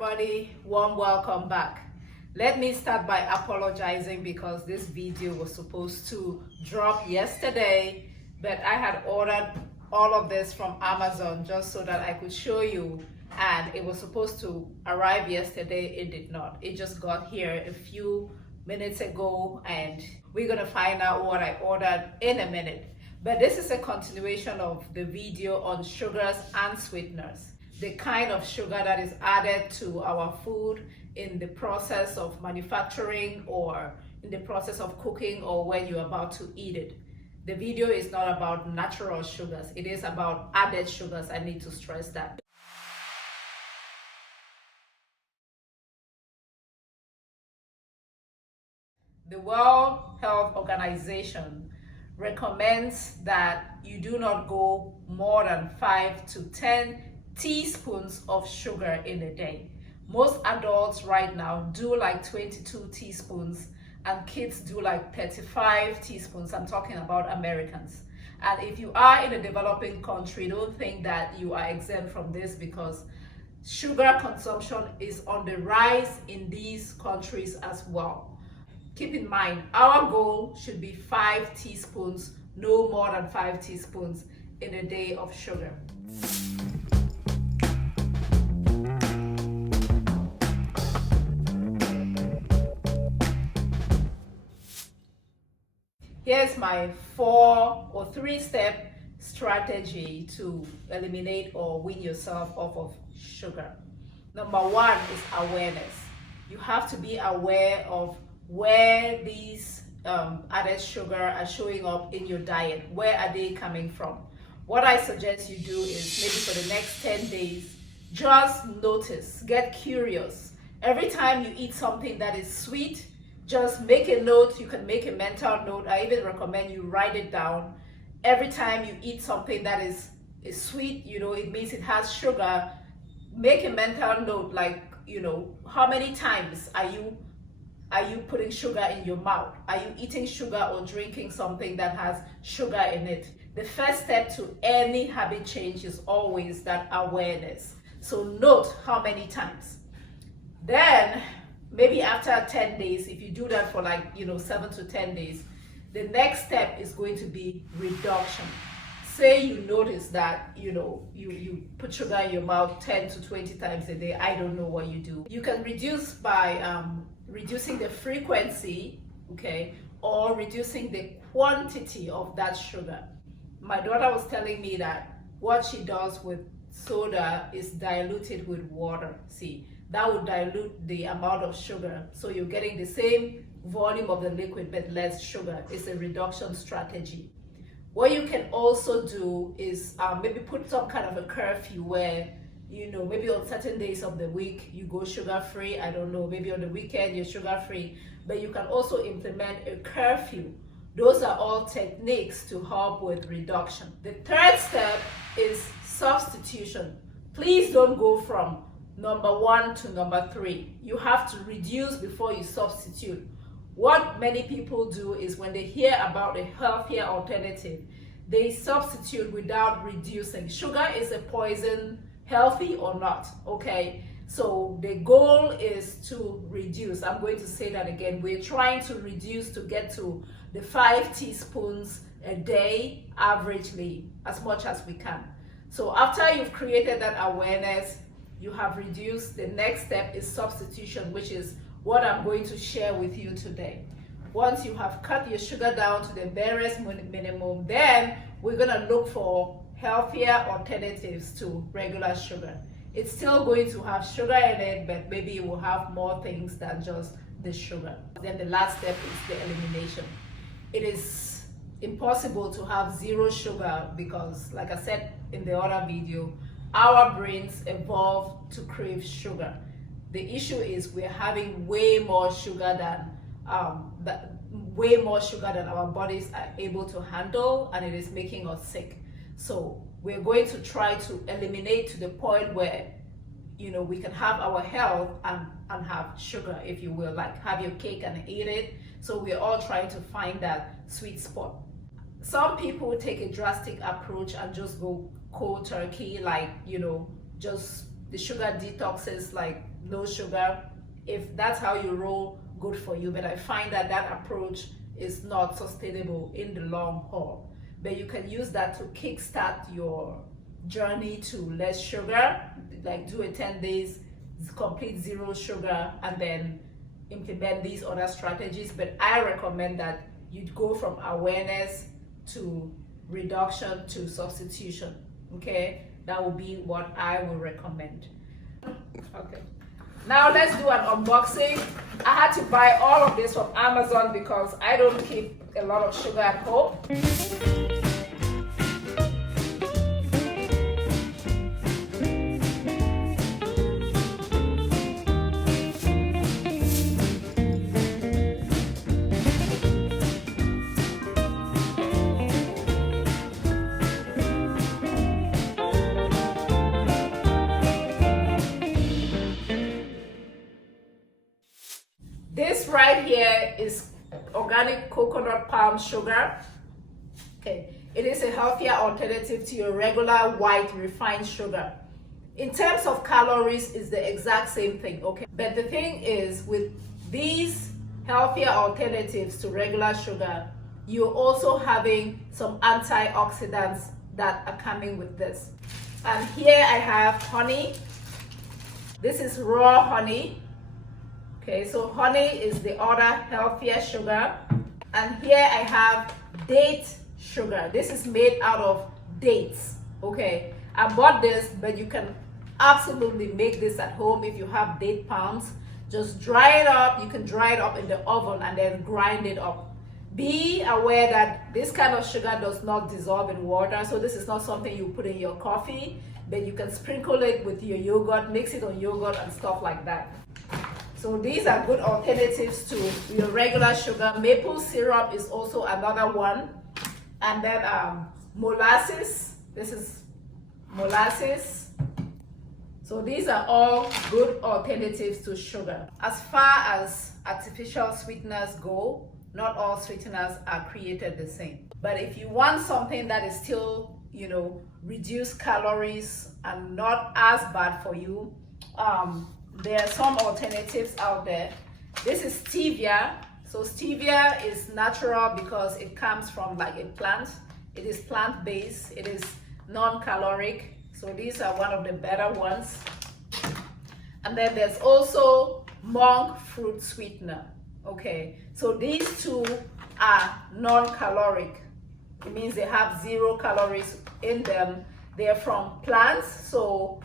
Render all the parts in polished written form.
everybody, warm welcome back. Let me start by apologizing because this video was supposed to drop yesterday, but I had ordered all of this from Amazon just so that I could show you, and it was supposed to arrive yesterday. It did not. It just got here a few minutes ago, and we're gonna find out what I ordered in a minute. But this is a continuation of the video on sugars and sweeteners, the kind of sugar that is added to our food in the process of manufacturing or in the process of cooking or when you're about to eat it. The video is not about natural sugars, it is about added sugars. I need to stress that. The World Health Organization recommends that you do not go more than 5 to 10 teaspoons of sugar in a day. Most adults right now do like 22 teaspoons and kids do like 35 teaspoons. I'm talking about Americans. And if you are in a developing country, don't think that you are exempt from this, because sugar consumption is on the rise in these countries as well. Keep in mind, our goal should be 5 teaspoons, no more than 5 teaspoons in a day of sugar. Here's my 4 or 3-step strategy to eliminate or wean yourself off of sugar. Number 1 is awareness. You have to be aware of where these added sugar are showing up in your diet. Where are they coming from? What I suggest you do is, maybe for the next 10 days, just notice, get curious. Every time you eat something that is sweet, just make a note. You can make a mental note. I even recommend you write it down. Every time you eat something that is sweet, it means it has sugar. Make a mental note, like, how many times are you putting sugar in your mouth? Are you eating sugar or drinking something that has sugar in it? The first step to any habit change is always that awareness. So note how many times. Then maybe after 10 days, if you do that for 7 to 10 days, the next step is going to be reduction. Say you notice that you put sugar in your mouth 10 to 20 times a day. I don't know what you do. You can reduce by reducing the frequency, okay, or reducing the quantity of that sugar. My daughter was telling me that what she does with soda is dilute it with water. See, that would dilute the amount of sugar, so you're getting the same volume of the liquid but less sugar. It's a reduction strategy. What you can also do is maybe put some kind of a curfew where, maybe on certain days of the week you go sugar-free. I don't know, maybe on the weekend you're sugar-free. But you can also implement a curfew. Those are all techniques to help with reduction. The third step is substitution. Please don't go from number 1 to number 3. You have to reduce before you substitute. What many people do is, when they hear about a healthier alternative, they substitute without reducing. Sugar is a poison, healthy or not, okay? So the goal is to reduce. I'm going to say that again. We're trying to reduce to get to the 5 teaspoons a day averagely, as much as we can. So after you've created that awareness, you have reduced, the next step is substitution, which is what I'm going to share with you today. Once you have cut your sugar down to the barest minimum, then we're gonna look for healthier alternatives to regular sugar. It's still going to have sugar in it, but maybe it will have more things than just the sugar. Then the last step is the elimination. It is impossible to have 0 sugar because, like I said in the other video, our brains evolved to crave sugar. The issue is we're having way more sugar than our bodies are able to handle, and it is making us sick. So we're going to try to eliminate to the point where we can have our health and have sugar, if you will, like have your cake and eat it. So we're all trying to find that sweet spot. Some people take a drastic approach and just go cold turkey, like just the sugar detoxes, like no sugar. If that's how you roll, good for you. But I find that that approach is not sustainable in the long haul. But you can use that to kickstart your journey to less sugar, like do a 10 days complete zero sugar and then implement these other strategies. But I recommend that you'd go from awareness to reduction to substitution. Okay, that would be what I will recommend. Okay, now let's do an unboxing. I had to buy all of this from Amazon because I don't keep a lot of sugar at home. This right here is organic coconut palm sugar. Okay, it is a healthier alternative to your regular white refined sugar. In terms of calories, it's the exact same thing, okay? But the thing is, with these healthier alternatives to regular sugar, you're also having some antioxidants that are coming with this. And here I have honey. This is raw honey. Okay, so honey is the other healthier sugar. And here I have date sugar. This is made out of dates. Okay, I bought this, but you can absolutely make this at home if you have date palms. Just dry it up. You can dry it up in the oven and then grind it up. Be aware that this kind of sugar does not dissolve in water, so this is not something you put in your coffee, but you can sprinkle it with your yogurt, mix it on yogurt and stuff like that. So these are good alternatives to your regular sugar. Maple syrup is also another one. And then molasses. This is molasses. So these are all good alternatives to sugar. As far as artificial sweeteners go, not all sweeteners are created the same. But if you want something that is still, reduce calories and not as bad for you, there are some alternatives out there. This is stevia. So stevia is natural because it comes from like a plant. It is plant-based. It is non-caloric. So these are one of the better ones. And then there's also monk fruit sweetener. Okay, so these two are non-caloric. It means they have 0 calories in them. They're from plants. So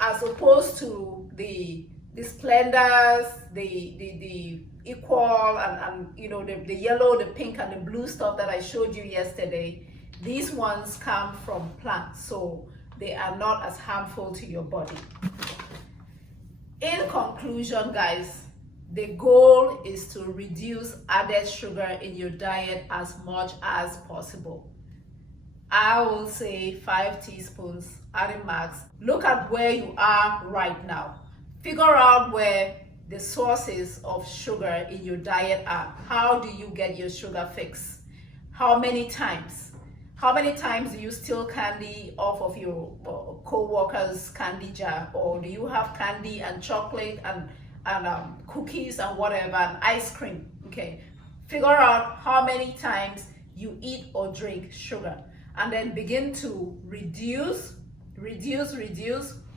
as opposed to the Splendors, the Equal, and the yellow, the pink, and the blue stuff that I showed you yesterday, these ones come from plants, so they are not as harmful to your body. In conclusion, guys, the goal is to reduce added sugar in your diet as much as possible. I will say 5 teaspoons at a max. Look at where you are right now. Figure out where the sources of sugar in your diet are. How do you get your sugar fix? How many times? How many times do you steal candy off of your co-worker's candy jar? Or do you have candy and chocolate and cookies and whatever, and ice cream? Okay, figure out how many times you eat or drink sugar, and then begin to reduce.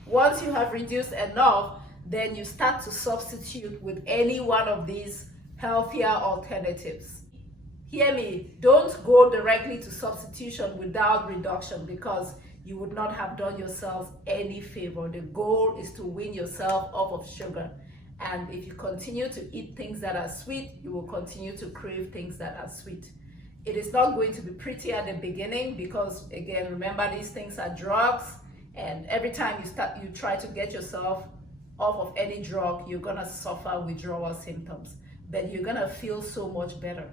Once you have reduced enough, then you start to substitute with any one of these healthier alternatives. Hear me, don't go directly to substitution without reduction, because you would not have done yourself any favor. The goal is to wean yourself off of sugar. And if you continue to eat things that are sweet, you will continue to crave things that are sweet. It is not going to be pretty at the beginning because, again, remember, these things are drugs, and every time you try to get yourself off of any drug, you're gonna suffer withdrawal symptoms, but you're gonna feel so much better.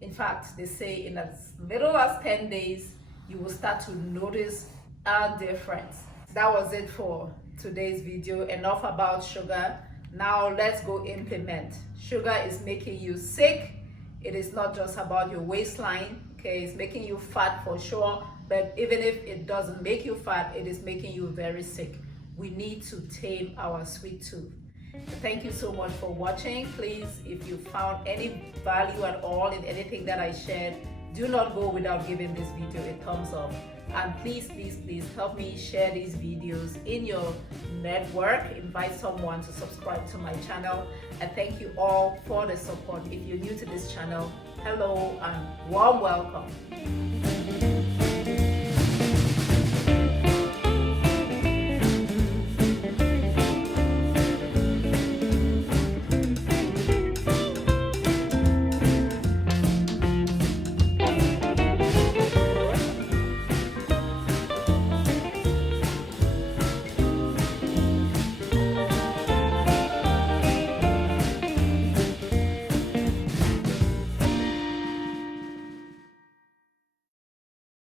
In fact, they say in as little as 10 days, you will start to notice a difference. That was it for today's video. Enough about sugar. Now let's go implement. Sugar is making you sick. It is not just about your waistline. Okay, it's making you fat for sure, but even if it doesn't make you fat, it is making you very sick. We need to tame our sweet tooth. Thank you so much for watching. Please, if you found any value at all in anything that I shared, do not go without giving this video a thumbs up. And please help me share these videos in your network. Invite someone to subscribe to my channel. And thank you all for the support. If you're new to this channel, hello and warm welcome.